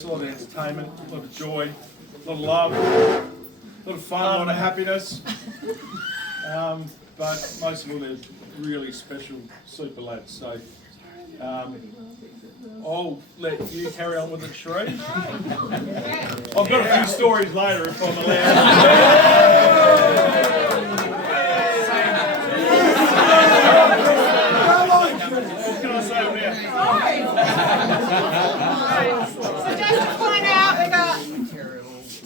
A lot of entertainment, a lot of joy, a lot of love, a lot of fun, a lot of happiness. But most of all, they're really special, super lads. So I'll let you carry on with it, Sheree. I've got a few stories later if I'm allowed. What can I say on there? So just to point out, we got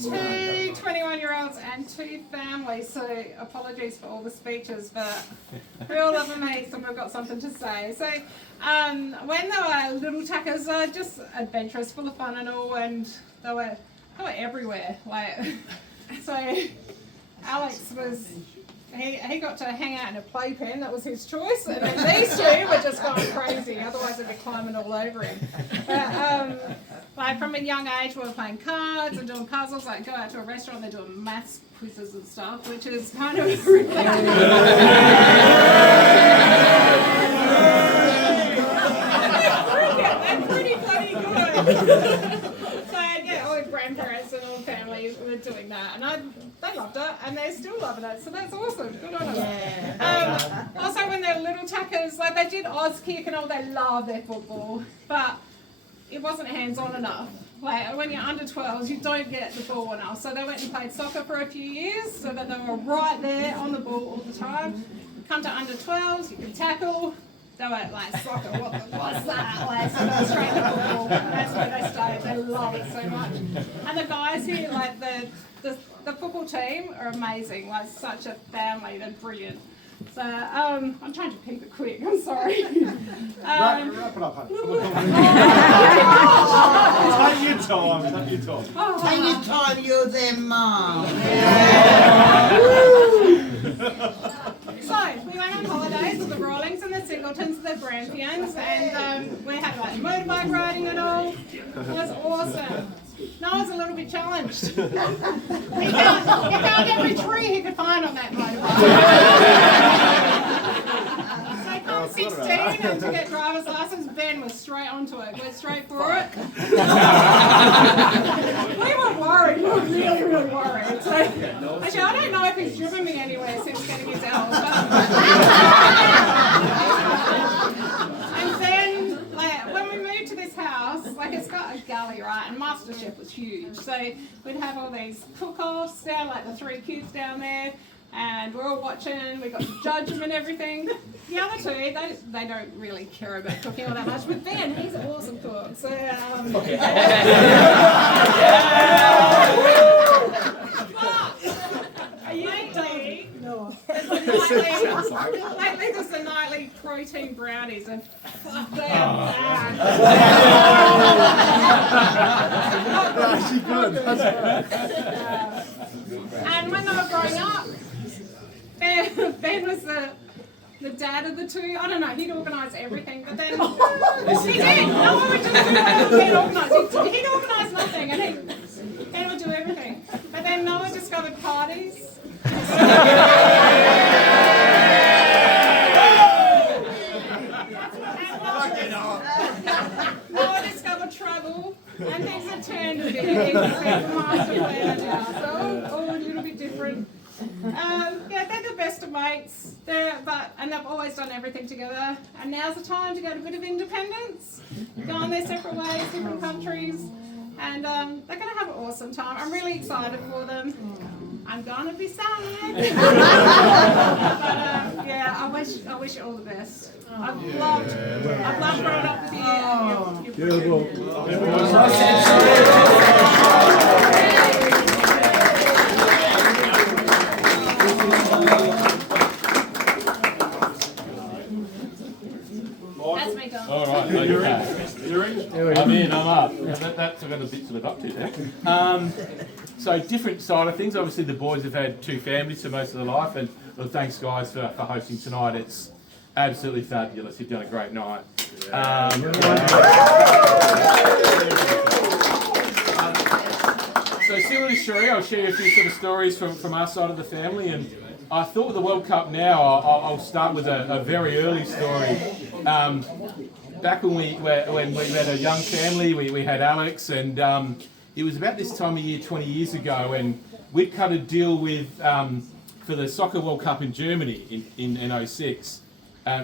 two 21-year-olds and two families, so apologies for all the speeches, but we all love them heaps and we've got something to say. So when they were little tuckers, they were just adventurous, full of fun and all, and they were everywhere. So Alex was... He got to hang out in a playpen, that was his choice, and then these two were just going crazy, otherwise they'd be climbing all over him. But from a young age we were playing cards and doing puzzles, like go out to a restaurant, they're doing maths quizzes and stuff, which is kind of really they're pretty bloody good. So yeah, all the grandparents and all the family were doing that, and they loved it, and they're still loving it, so that's awesome. Good on them. Also, when they're little tuckers, like they did Oz Kick and all, they love their football, but it wasn't hands-on enough. Like when you're under 12s, you don't get the ball enough. So they went and played soccer for a few years, so that they were right there on the ball all the time. Come to under 12s, you can tackle. They were like, soccer, what's that? Like, so they were straight to football. That's where they stayed. They love it so much. And the guys here, like the football team are amazing, like such a family, they're brilliant. So I'm trying to keep it quick, I'm sorry. Wrap it up, honey. Take your time, take your time. Take your time, you're their mum. So we went on holidays with the Rawlings and the Singletons and the Grampians, and we had like motorbike riding and all. It was awesome. Noah's a little bit challenged. He found every tree he could find on that motorbike. So come 16 and to get driver's license, Ben was straight onto it, went straight for it. We were worried, we were really, really worried. So, actually, I don't know if he's driven me anywhere since getting his L. And then, like, when we moved to this house, like it's got a galley, right? And MasterChef was huge. So we'd have all these cook-offs down, like the 3 kids down there. And we're all watching, we got to judge them and everything. The other two, they don't really care about cooking all that much, but Ben, he's an awesome cook. So, lately there's the nightly protein brownies, and fuck them bad. And when they were growing up, Ben was the dad of the two. I don't know, he'd organise everything, but then he did. No one would just do whatever Ben organised. He'd organise nothing, and Ben would do everything. But then Noah discovered parties. Noah discovered trouble, and things have turned a bit. He's a master planner now, so all a little bit different. Yeah, they're the best of mates, and they've always done everything together. And now's the time to get a bit of independence, go on their separate ways, different countries, and they're going to have an awesome time. I'm really excited for them. I'm gonna be sad, but yeah, I wish you all the best. I've loved growing up with you. You're That's me done. All right, okay. I'm in, I'm up. That's I've got a bit to live up to there. So different side of things. Obviously, the boys have had 2 families for most of their life, and well, thanks guys for hosting tonight. It's absolutely fabulous. You've done a great night. So similar to Sheree, I'll share a few sort of stories from our side of the family, and I thought with the World Cup now, I'll start with a very early story. back when we had a young family, we had Alex, and it was about this time of year 20 years ago, and we'd cut a deal with for the Soccer World Cup in Germany in 06.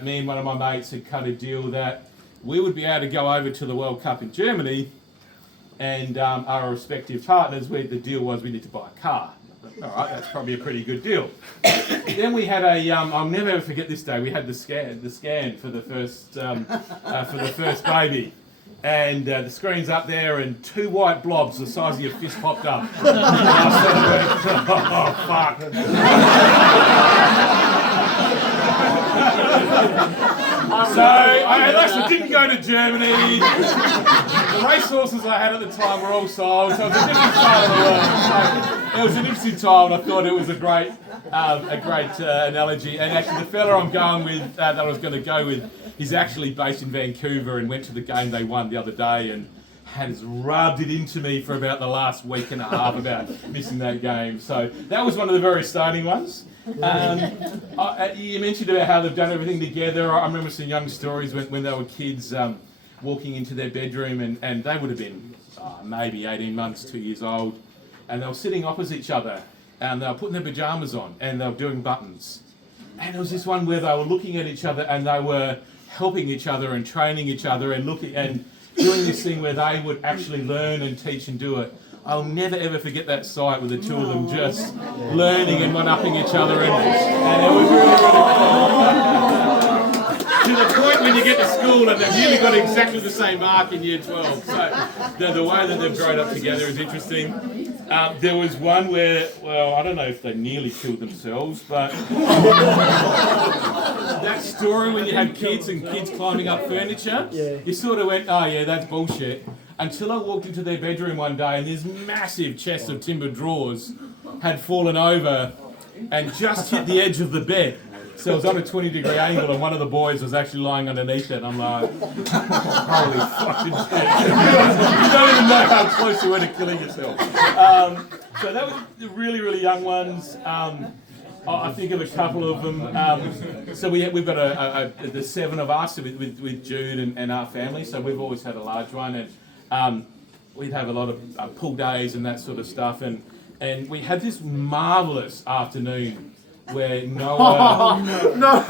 Me and one of my mates had cut a deal that we would be able to go over to the World Cup in Germany, and our respective partners, the deal was we need to buy a car. All right, that's probably a pretty good deal. Then we had I'll never ever forget this day. We had the scan for the first baby, and the screen's up there, and two white blobs the size of your fist popped up. And I sort of went, oh fuck. So I actually didn't go to Germany. The racehorses I had at the time were all sold, so it was a different side of the world. So it was an interesting time, and I thought it was a great analogy. And actually, the fella I'm going with, that I was going to go with, he's actually based in Vancouver and went to the game they won the other day, and has rubbed it into me for about the last week and a half about missing that game. So that was one of the very starting ones. You mentioned about how they've done everything together. I remember some young stories when they were kids walking into their bedroom, and they would have been maybe 18 months, 2 years old, and they were sitting opposite each other, and they were putting their pyjamas on, and they were doing buttons. And there was this one where they were looking at each other, and they were helping each other and training each other and looking and doing this thing where they would actually learn and teach and do it. I'll never ever forget that sight with the two of them just learning and one-upping each other, and it was really, really cool. To the point when you get to school and they've nearly got exactly the same mark in year 12. So the way that they've grown up together is interesting. There was one where, well, I don't know if they nearly killed themselves, but that story when you had kids and kids climbing up furniture, you sort of went, oh yeah, that's bullshit. Until I walked into their bedroom one day, and this massive chest of timber drawers had fallen over and just hit the edge of the bed. So it was on a 20-degree angle, and one of the boys was actually lying underneath it, and I'm like, holy fucking shit. You don't even know how close you were to killing yourself. So that was the really, really young ones. I think of a couple of them. So we've got the 7 of us with Jude and our family, so we've always had a large one, and we'd have a lot of pool days and that sort of stuff, and we had this marvellous afternoon where Noah... No!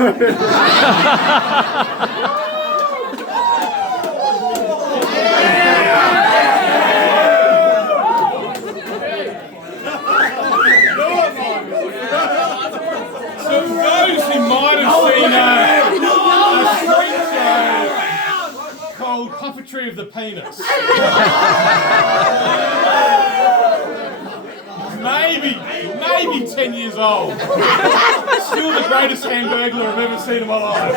Called Puppetry of the Penis. maybe 10 years old. Still the greatest hamburglar I've ever seen in my life.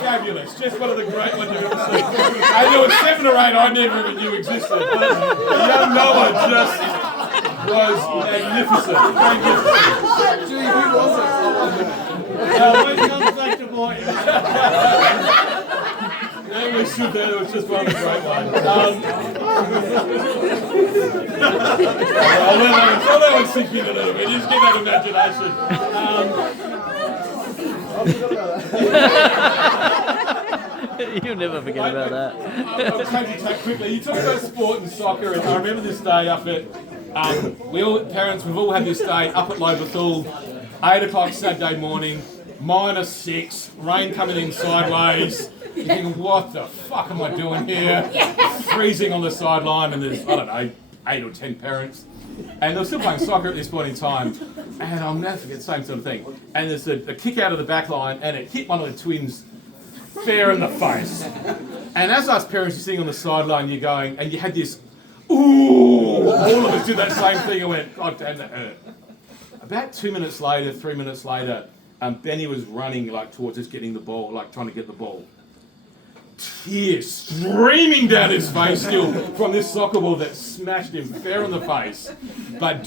Fabulous. Just one of the great ones you've ever seen. And there were 7 or 8 I never even knew existed. But young Noah just was magnificent. Gee, who was it? It was just one of the great ones. I'll let that one sink in a little bit. Just get that imagination. You'll never forget about that. I'll change the tack quickly. You talk about sport and soccer, and I remember this day up at, we've all had this day up at Loberthal, 8 o'clock Saturday morning, -6, rain coming in sideways. You're thinking, what the fuck am I doing here? Freezing on the sideline, and there's, I don't know, 8 or 10 parents. And they're still playing soccer at this point in time. And I'll never forget the same sort of thing. And there's a kick out of the back line, and it hit one of the twins fair in the face. And as us parents are sitting on the sideline, you're going, and you had this, ooh, all of us did that same thing and went, God damn, that hurt. About 2 minutes later, 3 minutes later, Benny was running towards us, getting the ball, trying to get the ball. Tears streaming down his face still from this soccer ball that smashed him fair in the face, but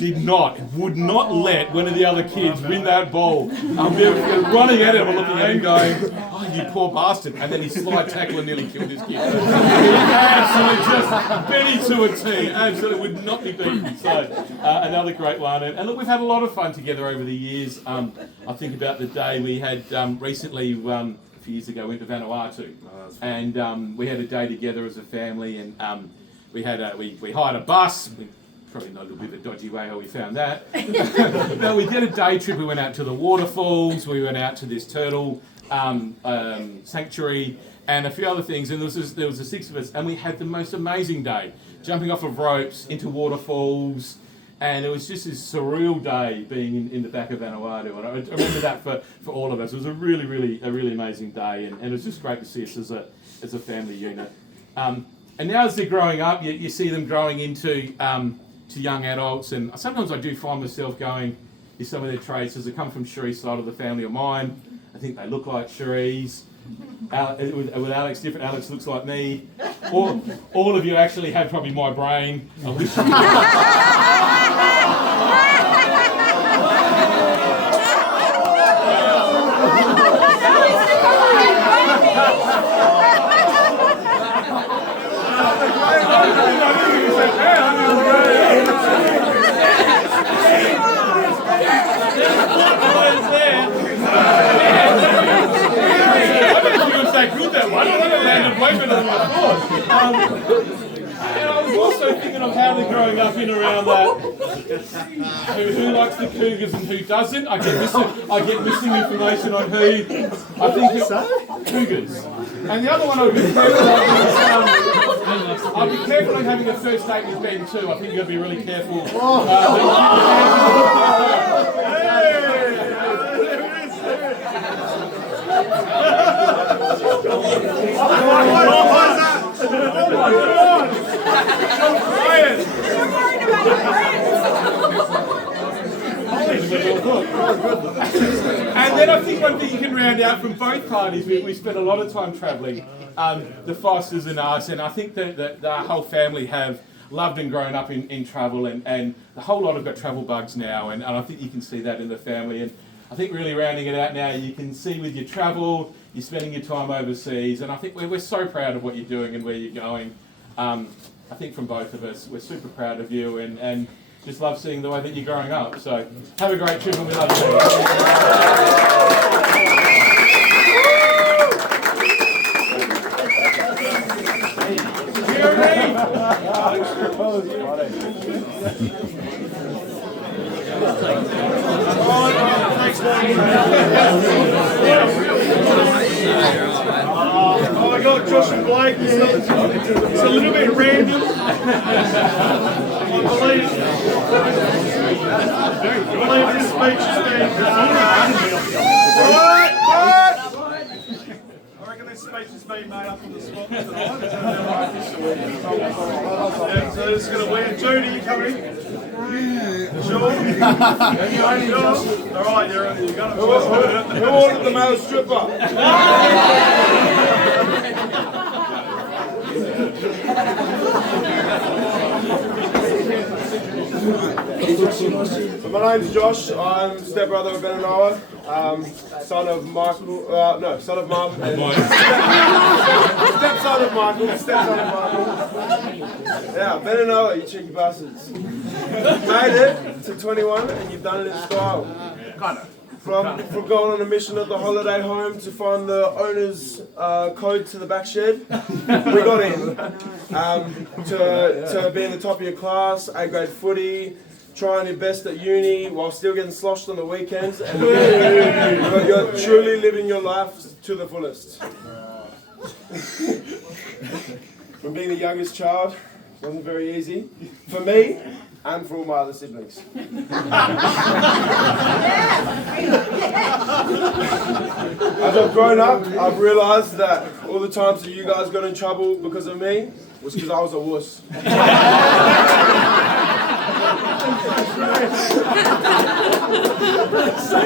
would not let one of the other kids win that ball. They're running at him and looking at him going, oh, you poor bastard. And then he slide tackle and nearly killed his kid. Absolutely just Benny to a T. Absolutely would not be beaten. So another great one. And look, we've had a lot of fun together over the years. I think about the day we had recently, a few years ago, went to Vanuatu, and we had a day together as a family, and we hired a bus. We probably not a little bit of a dodgy way how we found that. No, we did a day trip. We went out to the waterfalls. We went out to this turtle sanctuary and a few other things. And there was the 6 of us, and we had the most amazing day, jumping off of ropes into waterfalls. And it was just this surreal day being in the back of Vanuatu. And I remember that for all of us. It was a really amazing day. And it was just great to see us as a family unit. And now as they're growing up, you see them growing into to young adults. And sometimes I do find myself going with some of their traits as they come from Cherie's side of the family or mine. I think they look like Cherie's. With Alex, different. Alex looks like me. All of you actually have probably my brain. I wish and I was also thinking of how they're growing up in around that. Who likes the Cougars and who doesn't? I get missing information on who. I think it's Cougars. And the other one I'd be careful on having a first date with Ben too. I think you've got to be really careful. And then I think one thing you can round out from both parties, we spent a lot of time travelling, the Fosters and us, and I think that our whole family have loved and grown up in travel, and the whole lot have got travel bugs now, and I think you can see that in the family. And I think really rounding it out now, you can see with your travel, you're spending your time overseas, and I think we're so proud of what you're doing and where you're going. I think from both of us, we're super proud of you and just love seeing the way that you're growing up. So have a great trip and we love I got Josh and Blake. It's a little bit random. I believe this speech is being I reckon this speech is being made up on the spot tonight. So this is going to win. Judy, you coming? Sure. All right, you got it. Who ordered the male stripper? So my name's Josh. I'm stepbrother of Ben and Noah, son of Michael. Son of Mum. Stepson of Michael. Yeah, Ben and Noah, you cheeky bastards. Made it to 21, and you've done it in style. From going on a mission at the holiday home to find the owner's code to the back shed, we got in. To be in the top of your class, A-grade footy, trying your best at uni while still getting sloshed on the weekends, and you're truly living your life to the fullest. From being the youngest child, it wasn't very easy for me and for all my other siblings. As I've grown up, I've realised that all the times that you guys got in trouble because of me was because I was a wuss. We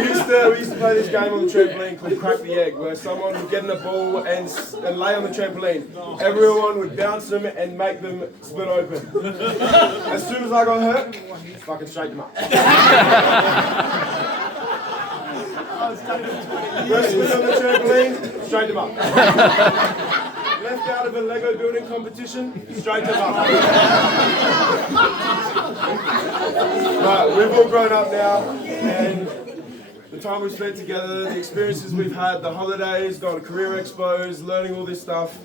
used to play this game on the trampoline called Crack the Egg, where someone would get in a ball and lay on the trampoline. Everyone would bounce them and make them split open. As soon as I got hurt, fucking straighten them up. Wrestlers on the trampoline, straighten them up. Left out of a Lego building competition, straight them up. Right, we've all grown up now, and the the time we've spent together, the experiences we've had, the holidays, going to career expos, learning all this stuff,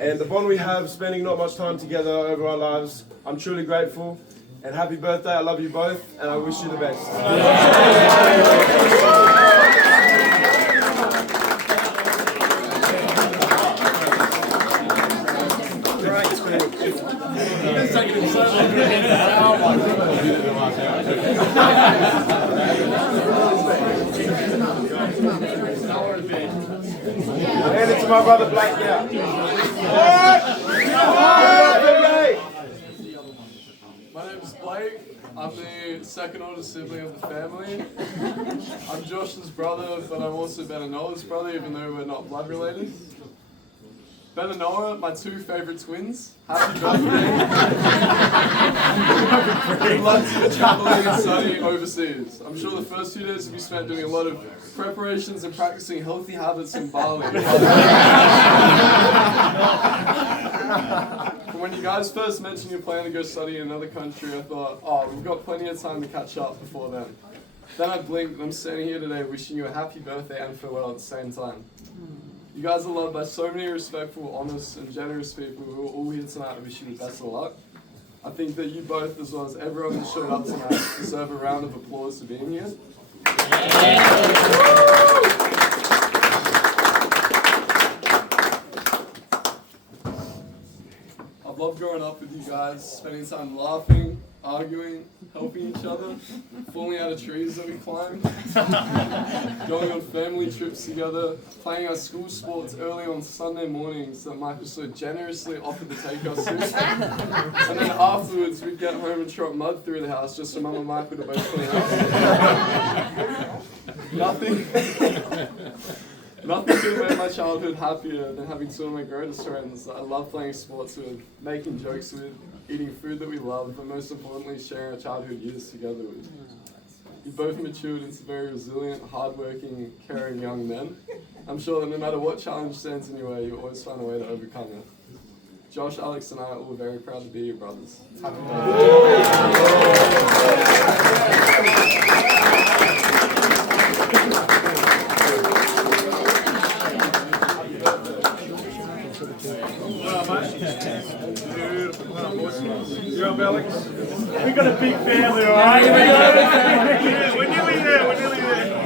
and the bond we have spending not much time together over our lives. I'm truly grateful, and happy birthday. I love you both, and I wish you the best. Hand it to my brother Blake now. My name is Blake. I'm the second oldest sibling of the family. I'm Josh's brother, but I'm also Ben and Noah's brother, even though we're not blood related. Ben and Noah, my two favourite twins. Happy birthday. Good luck to you travelling and studying overseas. I'm sure the first few days will be spent doing a lot of preparations and practicing healthy habits in Bali. But when you guys first mentioned you're planning to go study in another country, I thought, oh, we've got plenty of time to catch up before then. Then I blinked and I'm standing here today wishing you a happy birthday and farewell at the same time. You guys are loved by so many respectful, honest, and generous people who are all here tonight to wish you the best of luck. I think that you both, as well as everyone who showed up tonight, deserve a round of applause for being here. I've loved growing up with you guys, spending time laughing, arguing, helping each other, falling out of trees that we climbed, going on family trips together, playing our school sports early on Sunday mornings that Michael so generously offered to take us to. And then afterwards we'd get home and trot mud through the house just for Mum and Michael to both clean up. Nothing could have made my childhood happier than having two of my greatest friends that I love playing sports with, making jokes with, eating food that we love, but most importantly, sharing our childhood years together with. You both matured into very resilient, hardworking, caring young men. I'm sure that no matter what challenge stands in your way, you always find a way to overcome it. Josh, Alex, and I are all very proud to be your brothers. Happy You're on Alex. We got a big family, all right? We're nearly there. We're nearly there.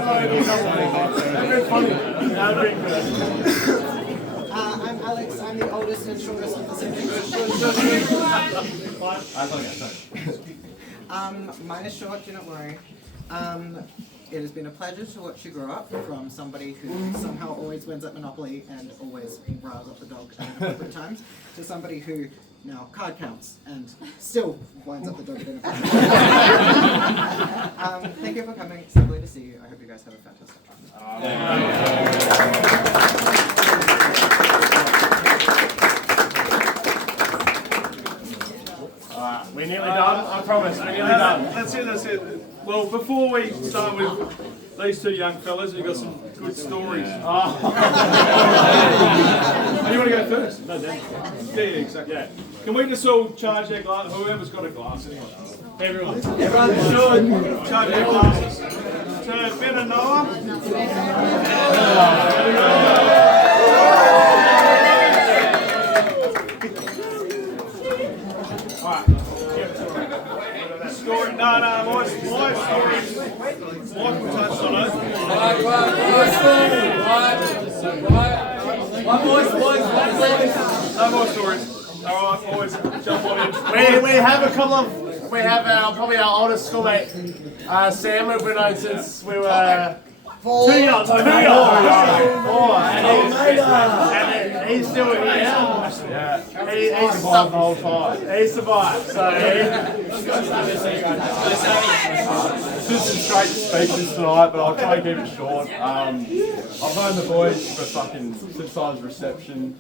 I'm Alex. I'm the oldest and shortest of the siblings. Mine is short. Do not worry. It has been a pleasure to watch you grow up from somebody who somehow always wins at Monopoly and always riles up the dog at inappropriate times to somebody who now card counts and still winds up the dog at inappropriate times. Thank you for coming. It's lovely to see you. I hope you guys have a fantastic time. We're nearly done. I promise. We're nearly done. That's it. That's it. Well, before we start with these two young fellas, you've got some good stories. Oh. You want to go first? No, Dan. Yeah, exactly. Yeah. Can we just all charge their glass? Whoever's got a glass, anyway. Everyone. Everyone should charge their glasses. To Ben and Noah. Story. No, my story. Michael touched on it. No more stories. All right, boys, jump on in. We have a couple of. We have probably our oldest schoolmate, Sam. We've known since we were 2 years. 2 years. And he's still here. Yeah. He survived the whole time. He survived. So This is some straight speeches tonight, but I'll try and keep it short. I've known the boys for since I was reception.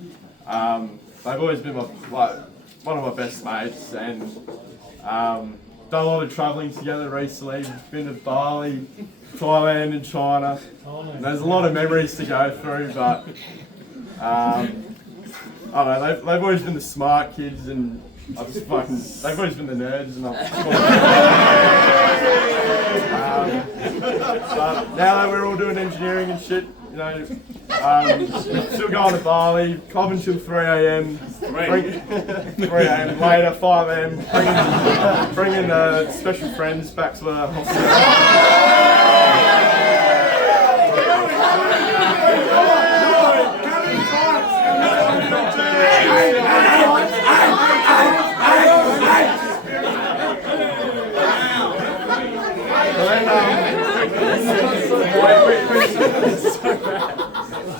They've always been one of my best mates, and done a lot of travelling together recently. Been to Bali, Thailand, and China. And there's a lot of memories to go through, but I don't know. They've always been the smart kids, and they've always been the nerds, and But now that we're all doing engineering and shit, you know, we're still going to Bali, clubbing till 3 a.m. 3 a.m. later, 5 a.m. Bringing special friends back to the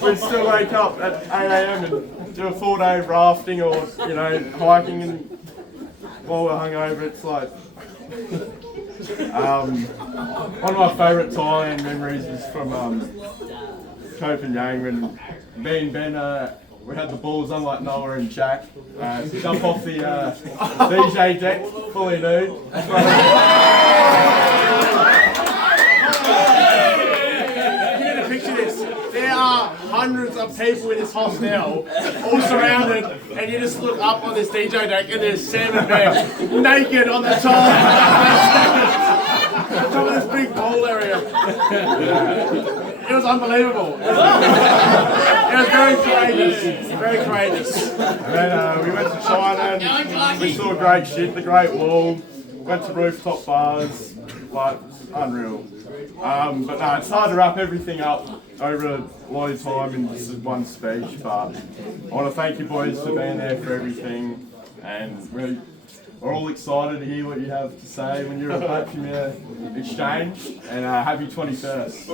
we'd still wake up at 8 a.m. and do a 4-day rafting or, you know, hiking, and while we're hungover, it's like one of my favourite Thailand memories is from Copenhagen when me and Ben we had the balls unlike Noah and Jack. Jump off the DJ deck fully nude. Picture this. There are hundreds of people in this hostel, all surrounded, and you just look up on this DJ deck and there's Sam and Ben naked on the top of this big bowl area. It was unbelievable. It was very courageous. Very courageous. And then we went to China and we saw great shit, the Great Wall, went to rooftop bars, like, unreal. But no, it's hard to wrap everything up over a lot of time in just one speech, but I want to thank you boys for being there for everything, and we're all excited to hear what you have to say when you're back from your exchange, and happy 21st.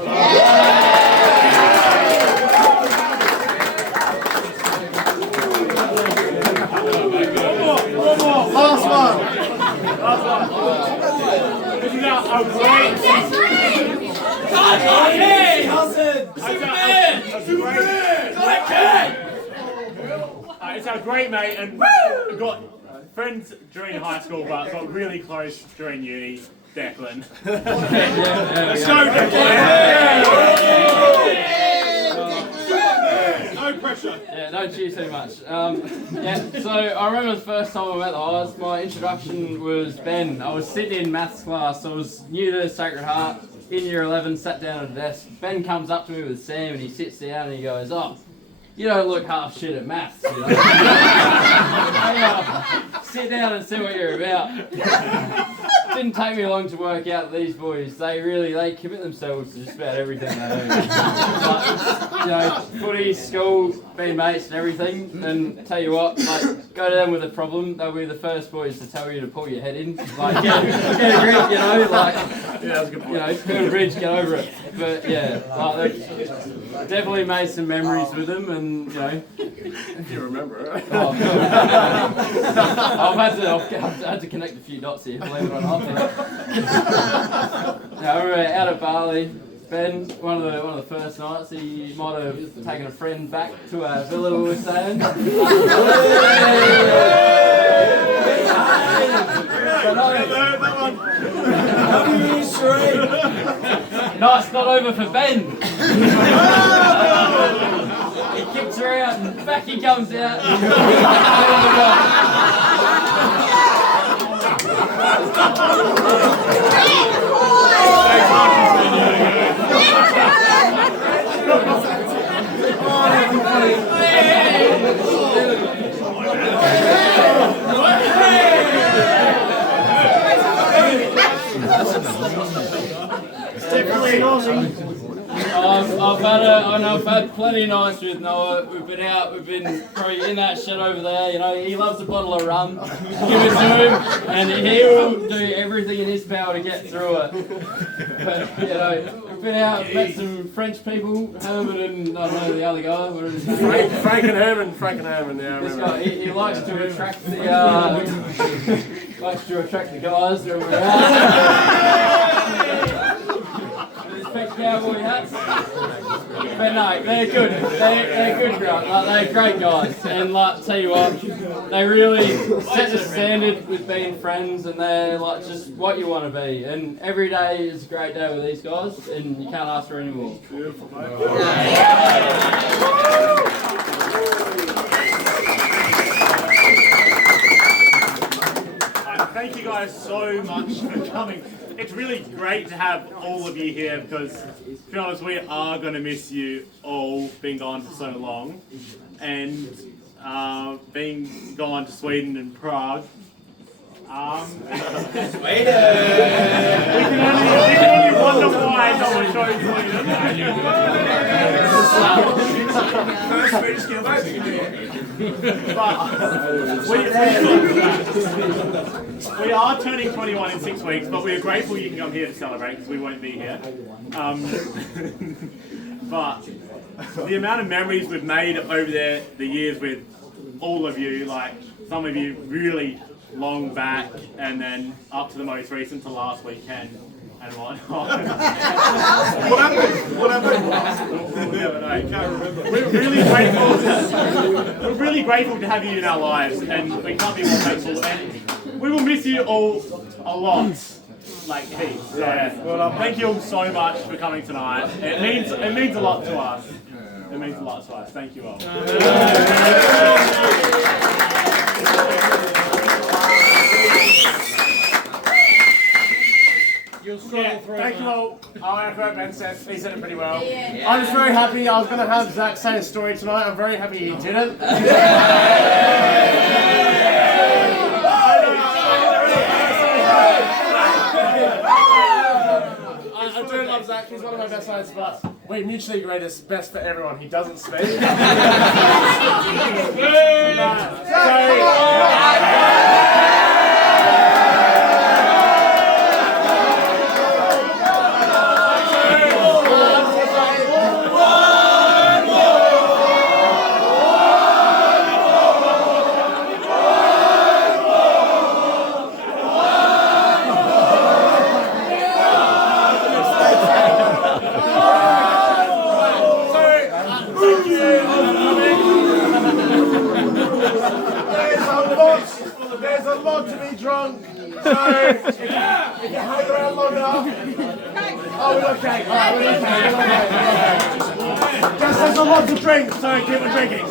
Last one. This is a great it's a great mate, and we've got friends during high school, but got really close during uni. Declan. Let's go, Declan! No pressure. Yeah, don't cheer too much. Yeah, so I remember the first time I met the Highs, my introduction was Ben. I was sitting in maths class, I was new to Sacred Heart, in year 11, sat down at a desk. Ben comes up to me with Sam and he sits down and he goes, "Oh, you don't look half shit at maths, you know." Hey, sit down and see what you're about. Didn't take me long to work out that these boys, they commit themselves to just about everything they do. But, you know, footy, school, being mates and everything, and tell you what, like, go to them with a problem, they'll be the first boys to tell you to pull your head in. Like, get a grip, you know, like, Yeah, that's a good point. you know, build a bridge, get over it. But yeah, like, definitely made some memories with them, and, you know. If you remember it. Oh, I've had to connect a few dots here, believe it or not. Yeah, we were out at Bali. Ben, one of the first nights, he might have taken a friend back to our villa we were staying. Night's not over for Ben. He kicks her out and back he comes out. I've had plenty of nights with Noah. We've been out, we've been probably in that shed over there. You know, he loves a bottle of rum. Give it to him, and he will do everything in his power to get through it. But, you know, we've been out, met some French people, Herman and I don't know the other guy. What is his name? Frank and Herman, yeah. This guy, he likes to attract the guys when we're out. These big cowboy hats. But no, they're good. They're good guys. Like, they're great guys. And like, tell you what, they really set the standard with being friends, and they're like just what you want to be. And every day is a great day with these guys, and you can't ask for any more. Beautiful, mate. Thank you guys so much for coming. it's really great to have all of you here because, to be honest, we are going to miss you all being gone for so long, and being gone to Sweden and Prague. Sweden! We can only wonder why no one chose Sweden. We are turning 21 in 6 weeks, but we're grateful you can come here to celebrate because we won't be here. But the amount of memories we've made over the years with all of you, like some of you really long back, and then up to the most recent to last weekend and whatnot. What happened? What happened? We'll never know. Can't remember. We're really grateful to have you in our lives, and we can't be more thankful. And we will miss you all a lot, like heaps. So, thank you all so much for coming tonight. It means a lot to us. It means a lot to us. Thank you all. Thank you all. I echo what Ben said. He said it pretty well. I'm just very happy. I was going to have Zach say a story tonight. I'm very happy he didn't. I do love Zach. He's one of my best mates, but we mutually agree it's best for everyone. He doesn't speak. There's a lot to be drunk. So if you hang around long enough. Oh, we got cake. Alright, we got cake. Just there's a lot to drink, so keep on drinking.